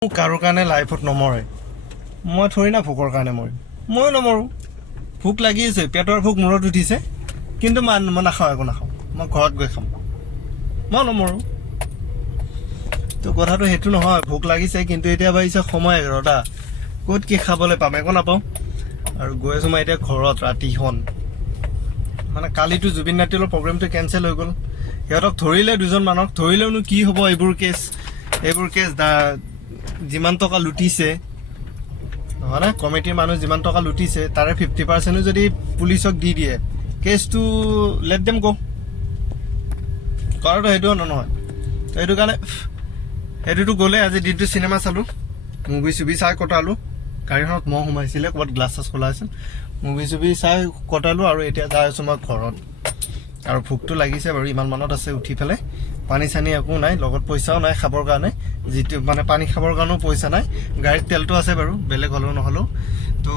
কাৰো কাৰণে লাইফত নমৰে মই থৰি না ভোকৰ কাৰণে ময়ো নমৰোঁ ভোক লাগি আছে পেটৰ ভোক মূৰত উঠিছে কিন্তু মই নাখাওঁ একো নাখাওঁ মই ঘৰত গৈ খাম মই নমৰোঁ তো কথাটো সেইটো নহয় ভোক লাগিছে কিন্তু এতিয়া ভাবিছে সময় 11টা ক'ত কি খাবলৈ পাম একো নাপাওঁ আৰু গৈ আছোঁ মই এতিয়া ঘৰত ৰাতিখন মানে কালিতো জুবিন নাটিলৰ প্ৰগ্ৰেমটো কেঞ্চেল হৈ গ'ল সিহঁতক ধৰিলে দুজন মানুহক ধৰিলেওনো কি হ'ব এইবোৰ কেছ যিমান টকা লুটিছে নহয় না কমিটিৰ মানুহ যিমান টকা লুটিছে তাৰে 50% যদি পুলিচক দি দিয়ে কেছটো লেট দেম গো কৰাটো সেইটো নহয় তো সেইটো কাৰণে সেইটোতো গ'লে আজি দিনটো চিনেমা চালোঁ মুভি চাই কটালোঁ গাড়ীখনত মহ সোমাইছিলে ক'ৰবাত গ্লাছ চাছ খোলা আছিল মুভি চাই কটালোঁ আৰু এতিয়া যাই আছোঁ মই ঘৰত আৰু ভোকটো লাগিছে বাৰু ইমান মানত আছে উঠি পেলাই পানী চানী একো নাই লগত পইচাও নাই খাবৰ কাৰণে যিটো মানে পানী খাবৰ কাৰণেও পইচা নাই গাড়ীত তেলটো আছে বাৰু বেলেগ হ'লেও নহ'লেও তো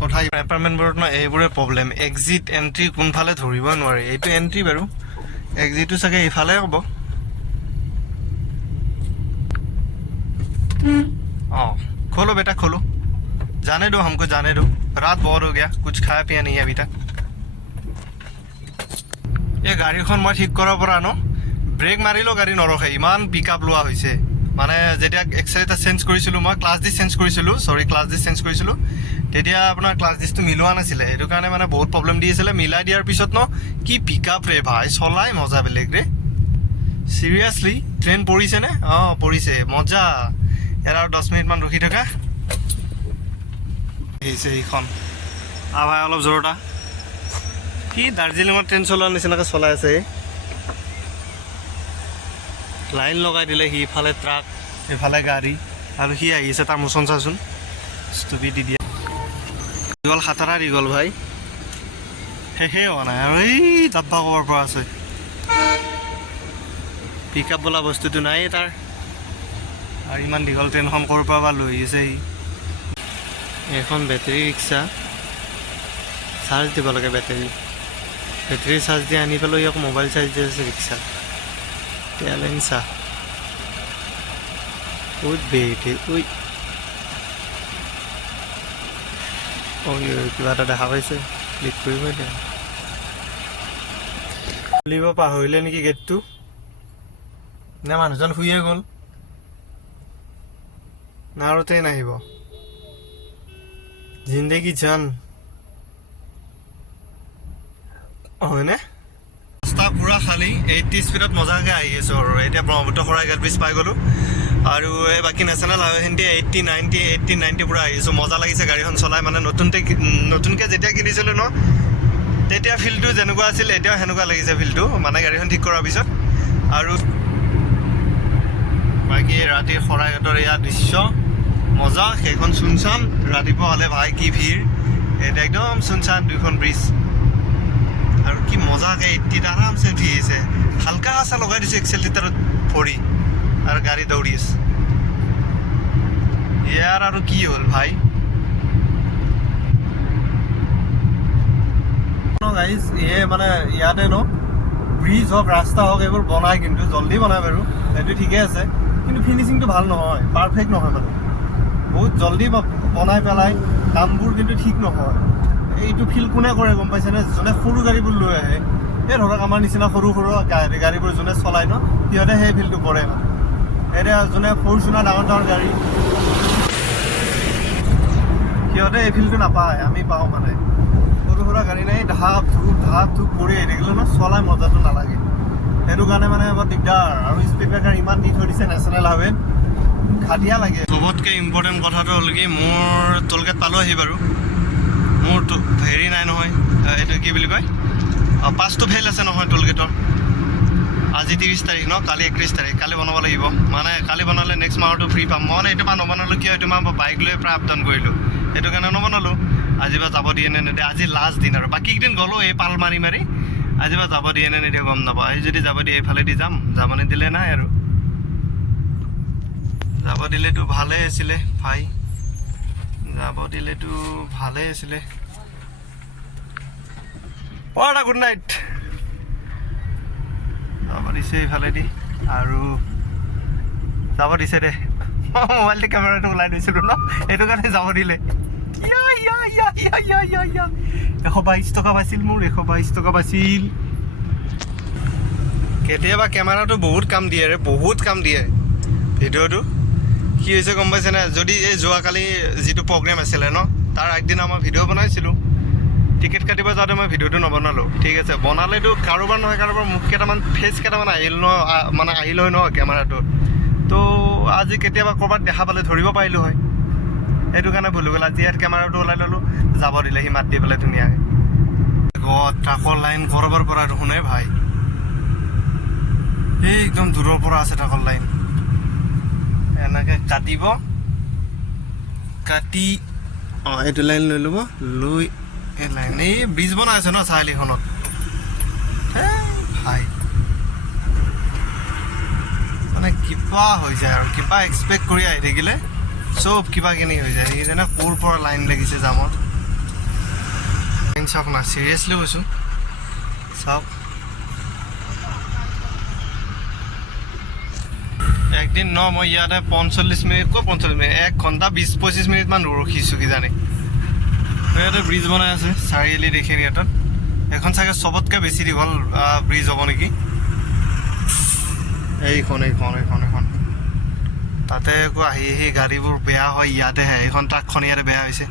কথা এপাৰ্টমেণ্টবোৰত ন এইবোৰে প্ৰব্লেম এক্সিট এণ্ট্ৰি কোনফালে ধৰিবই নোৱাৰে এইটো এণ্ট্ৰি বাৰু এক্সিটটো চাগে এইফালে হ'ব खोलो बेटा खोलो जाने दो हमको जाने दो रात बहुत हो गया कुछ खाया पिया नहीं है अभी तक এই গাড়ীখন মই ঠিক কৰাৰ পৰা ন ব্ৰেক মাৰিলেও গাড়ী নৰখে ইমান পিক আপ লোৱা হৈছে মানে যেতিয়া এক্সেলেটাৰ চেঞ্জ কৰিছিলোঁ মই ক্লাছ ডিছ চেঞ্জ কৰিছিলোঁ তেতিয়া আপোনাৰ ক্লাছ ডিছটো মিলোৱা নাছিলে সেইটো কাৰণে মানে বহুত প্ৰব্লেম দি আছিলে মিলাই দিয়াৰ পিছত ন কি পিক আপ ৰে ভাই চলাই মজা বেলেগ ৰে চিৰিয়াছলি ট্ৰেইন পৰিছেনে অঁ পৰিছে মজা ইয়াৰ আৰু 10 মিনিটমান ৰখি থকা আহিছে এইখন ভাই অলপ জোৰটা কি দাৰ্জিলিঙৰ ট্ৰেইন চলোৱাৰ নিচিনাকৈ চলাই আছে লাইন লগাই দিলে সি ইফালে ট্ৰাক এইফালে গাড়ী আৰু সি আহিছে তাৰ মোচন চাচোন ষ্টুপি দি দিয়ে দীঘল খাটাৰা দীঘল ভাই শেষে হোৱা নাই আৰু এই ডাব্বা ক'বৰ পৰা আছে পিক আপ বোলা বস্তুটো নাই তাৰ আৰু ইমান দীঘল ট্ৰেইনখন ক'ৰ পৰা লৈ আহিছে সি এখন বেটেৰী ৰিক্সা চাৰ্জ দিব লাগে বেটেৰী চাৰ্জ দি আনি পেলাই আকৌ মোবাইল চাৰ্জ দি আছে ৰিক্সা টেলেণ্ট চা বেটে কিবা এটা দেখা পাইছে ক্লিক কৰিব এতিয়া খুলিব পাহৰিলে নেকি গেটটো নে মানুহজন শুইয়ে গ'ল না আৰু ট্ৰেইন আহিব জিন্দগী জান হয়নে ৰাস্তা পুৰা খালী 80 স্পীডত মজাকৈ আহি আছোঁ আৰু এতিয়া ব্ৰহ্মপুত্ৰ শৰাইঘাট ব্ৰিজ পাই গ'লোঁ আৰু এই বাকী নেশ্যনেল হাইৱেখিনি 80-90 পুৰা আহিছোঁ মজা লাগিছে গাড়ীখন চলাই মানে নতুনকৈ যেতিয়া কিনিছিলোঁ ন তেতিয়া ফিল্ডটো যেনেকুৱা আছিল এতিয়াও সেনেকুৱা লাগিছে ফিল্ডটো মানে গাড়ীখন ঠিক কৰাৰ পিছত আৰু বাকী ৰাতিৰ শৰাইঘাটৰ এয়া দৃশ্য মজা সেইখন চুনচান ৰাতিপুৱা হ'লে ভাই কি ভিৰ এতিয়া একদম চুনচান দুইখন ব্ৰিজ আৰু কি মজাকৈ 80ত আৰামছে উঠি আহিছে হালকা আচা লগাই দিছে এক্সেলেটাৰত ভৰি আৰু গাড়ী দৌৰি আছে ইয়াৰ আৰু কি হ'ল ভাই গাইজ মানে ইয়াতে ন ব্ৰিজ হওক ৰাস্তা হওক এইবোৰ বনায় কিন্তু জল্দি বনায় বাৰু সেইটো ঠিকে আছে কিন্তু ফিনিচিংটো ভাল নহয় পাৰফেক্ট নহয় মানে বহুত জল্দি বনাই পেলাই কামবোৰ কিন্তু ঠিক নহয় এইটো ফিল কোনে কৰে গম পাইছেনে যোনে সৰু গাড়ীবোৰ লৈ আহে এই ধৰক আমাৰ নিচিনা সৰু গাড়ীবোৰ যোনে চলায় ন সিহঁতে সেই ফিলটো কৰে মানে এতিয়া যোনে ফৰচুনাৰ ডাঙৰ গাড়ী সিহঁতে এই ফিলটো নাপায় আমি পাওঁ মানে সৰু সুৰা গাড়ী নাই ঢাপ ধূপ কৰি আহি থাকিলে ন চলাই মজাটো নালাগে সেইটো কাৰণে মানে বৰ দিগদাৰ আৰু স্পীড ব্ৰেকাৰ ইমান দি থৈ দিছে নেশ্যনেল হাইৱেত ঘাটিয়া লাগে চবতকৈ ইম্পৰ্টেণ্ট কথাটো হ'ল কি মোৰ টোলগেট পালোঁ আহি বাৰু মোৰ হেৰি নাই নহয় এইটো কি বুলি কয় পাছটো ফেইল আছে নহয় টোলগেটৰ আজি 30 তাৰিখ ন কালি 31 তাৰিখ কালি বনাব লাগিব মানে কালি বনালে নেক্সট মাহতো ফ্ৰী পাম মই মানে এইটো মাহ নবনালোঁ কিয় এইটো মাহ বাইক লৈ প্ৰায় আপ ডাউন কৰিলোঁ সেইটো কাৰণে নবনালোঁ আজি বা যাব দিয়ে নে নিদিয়ে আজি লাষ্ট দিন আৰু বাকী কেইদিন গ'লোঁ এই পাল মাৰি আজি বা যাব দিয়ে নে নিদিয়ে গম নাপাওঁ আজি যদি যাব দিয়ে এইফালেদি যাম যাব নিদিলে নাই আৰু যাব দিলেতো ভালেই আছিলে ভাই যাব দিলেতো ভালেই আছিলে গুড নাইট যাব দিছে এইফালেদি আৰু যাব দিছে দে মোবাইলটো কেমেৰাটো ওলাই দিছিলোঁ ন সেইটো কাৰণে যাব দিলে 122 টকা পাইছিল মোৰ 122 টকা পাইছিল কেতিয়াবা কেমেৰাটো বহুত কাম দিয়ে ৰে বহুত কাম দিয়ে ভিডিঅ'টো কি হৈছে গম পাইছেনে যদি এই যোৱাকালি যিটো প্ৰগ্ৰেম আছিলে ন তাৰ একদিন মই ভিডিঅ' বনাইছিলোঁ টিকেট কাটিব যাওঁতে মই ভিডিঅ'টো নবনালোঁ ঠিক আছে বনালেতো কাৰোবাৰ নহয় কাৰোবাৰ মুখ কেইটামান ফেচ কেইটামান আহিল ন মানে আহিল হয় ন কেমেৰাটোত তো আজি কেতিয়াবা ক'ৰবাত দেখা পালে ধৰিব পাৰিলোঁ হয় সেইটো কাৰণে ভুল গ'ল আজি ইয়াত কেমেৰাটো ওলাই ল'লোঁ যাব দিলে সি মাত দি পেলাই ধুনীয়াকৈ ট্ৰাকৰ লাইন ক'ৰবাৰ পৰা শুনে ভাই এই একদম দূৰৰ পৰা আছে ট্ৰাকৰ লাইন এনেকৈ কাটিব কাটি অঁ এইটো লাইন লৈ ল'ব লৈ এই লাইন এই ব্ৰিজ বনাই আছে ন চাৰিআলিখনত ভাই মানে কিবা হৈ যায় আৰু কিবা এক্সপেক্ট কৰি আহি থাকিলে চব কিবা কিনি হৈ যায় দেখিছেনে ক'ৰ পৰা লাইন লাগিছে জামত লাইন চাওক না চিৰিয়াছলি কৈছোঁ চাওক একদিন ন মই ইয়াতে 45 মিনিট 1 ঘণ্টা 20-25 মিনিটমান ৰখিছোঁ কিজানি ইয়াতে ব্ৰিজ বনাই আছে চাৰিআলি দেখি ইয়াত এখন চাগে চবতকৈ বেছি দীঘল ব্ৰিজ হ'ব নেকি এইখন তাতে আকৌ আহি গাড়ীবোৰ বেয়া হয় ইয়াতেহে এইখন ট্ৰাকখন ইয়াতে বেয়া হৈছে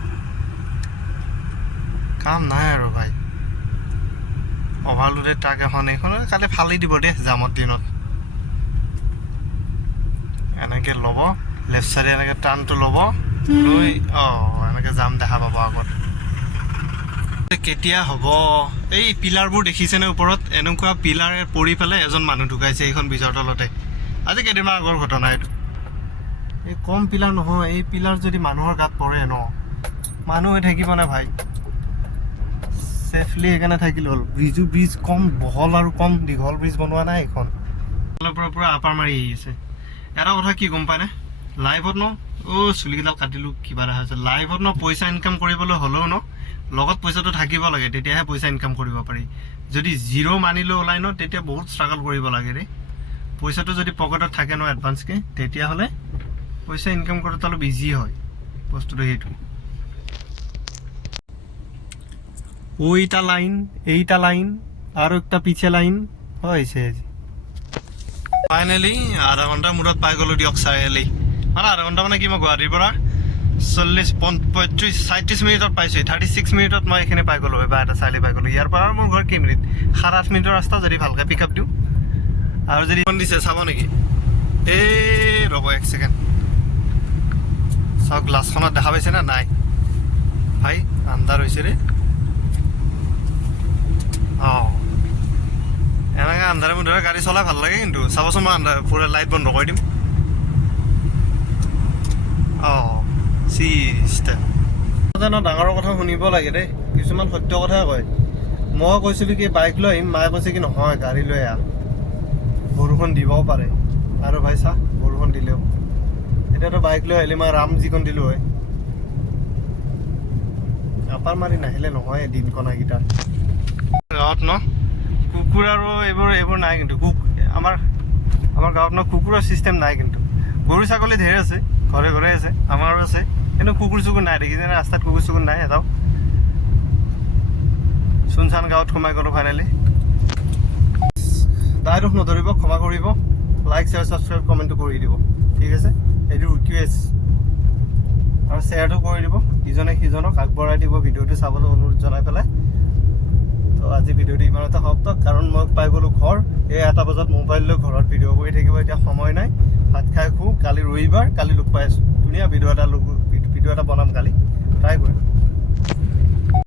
কাম নাই আৰু ভাই অভাৰলোডেড ট্ৰাক এখন এইখন কালি ফালি দিব দেই জামত দিনত এনেকৈ ল'ব লেফ্ট চাইডে এনেকৈ টাৰ্ণটো ল'ব লৈ এনেকৈ জাম দেখা পাব আগত কেতিয়া হ'ব এই পিলাৰবোৰ দেখিছেনে ওপৰত এনেকুৱা পিলাৰে পৰি পেলাই এজন মানুহ ঢুকাইছে এইখন ব্ৰিজৰ তলতে আজি কেইদিনমান আগৰ ঘটনা এইটো এই কম পিলাৰ নহয় এই পিলাৰ যদি মানুহৰ গাত পৰে ন মানুহ হৈ থাকিব নে ভাই ছেফলি সেইকাৰণে থাকিল হ'ল ব্ৰিজ কম বহল আৰু কম দীঘল ব্ৰিজ বনোৱা নাই এইখন পৰা পূৰা আপাৰ মাৰি আহিছে এটা কথা কি গম পায়নে লাইভত ন চুলিকেইডাল কাটিলোঁ কিবা দেখা হৈছে লাইভত ন পইচা ইনকাম কৰিবলৈ হ'লেও ন লগত পইচাটো থাকিব লাগে তেতিয়াহে পইচা ইনকাম কৰিব পাৰি যদি জিৰ' মানিলৈ ওলাই ন তেতিয়া বহুত ষ্ট্ৰাগল কৰিব লাগে দেই পইচাটো যদি পকেটত থাকে ন এডভান্সকৈ তেতিয়াহ'লে পইচা ইনকাম কৰোঁতে অলপ ইজি হয় বস্তুটো সেইটো এইটা লাইন আৰু একটা পিছে লাইন হৈছে আজি ফাইনেলি আধা ঘণ্টাৰ মূৰত পাই গ'লোঁ দিয়ক চাৰিআলি মানে আধা ঘণ্টা মানে কি মই গুৱাহাটীৰ পৰা 35-37 মিনিটত পাইছোঁ 36 মিনিটত মই এইখিনি পাই গ'লোঁ বা এটা চাৰিআলি পাই গ'লোঁ ইয়াৰ পৰা মোৰ ঘৰ কেই মিনিট 7-8 মিনিটৰ ৰাস্তা যদি ভালকৈ পিক আপ দিওঁ আৰু যদি দিছে চাব নেকি এই ৰ'ব 1 ছেকেণ্ড চাওক গ্লাছখনত দেখা পাইছে না নাই ভাই আন্ধাৰ হৈছে ৰে এনেকৈ আন্ধাৰে মুন্ধাৰে গাড়ী চলাই ভাল লাগে কিন্তু চাবচোন মই পুৰা লাইট বন্ধ কৰি দিম ডাঙৰৰ কথা শুনিব লাগে দেই কিছুমান সত্য কথাই কয় মই কৈছিলোঁ কি বাইক লৈ আহিম মায়ে কৈছে কি নহয় গাড়ী লৈ আহ বৰষুণ দিবও পাৰে আৰু ভাই চা বৰষুণ দিলেও এতিয়াতো বাইক লৈ আহিলে মই ৰাম যিকণ দিলোঁ হয় আপাৰ মাৰি নাহিলে নহয় দিনকণ এইকেইটা গাঁৱত ন কুকুৰ আৰু এইবোৰ নাই কিন্তু আমাৰ গাঁৱত ন কুকুৰৰ চিষ্টেম নাই কিন্তু গৰু ছাগলী ধেৰ আছে ঘৰে ঘৰে আছে আমাৰো আছে কিন্তু কুকুৰ চুকুৰ নাই দেখিছেনে ৰাস্তাত কুকুৰ চুকুৰ নাই এটাও চুনচান গাঁৱত সোমাই গ'লোঁ ফাইনেলি দায় দুখ নধৰিব ক্ষমা কৰিব লাইক শ্বেয়াৰ ছাবস্ক্ৰাইব কমেণ্টটো কৰি দিব ঠিক আছে এইটো ৰিকুৱেষ্ট আৰু শ্বেয়াৰটো কৰি দিব ইজনে সিজনক আগবঢ়াই দিব ভিডিঅ'টো চাবলৈ অনুৰোধ জনাই পেলাই তো আজি ভিডিঅ'টো ইমানতে সমাপ্ত কাৰণ মই পাই গ'লোঁ ঘৰ এই 1 বজাত মোবাইল লৈ ঘৰত ভিডিঅ' কৰি থাকিব এতিয়া সময় নাই ভাত খাই কালি ৰবিবাৰ কালি লগ পাই আছোঁ ধুনীয়া ভিডিঅ' এটা বনাম কালি ট্ৰাই কৰিম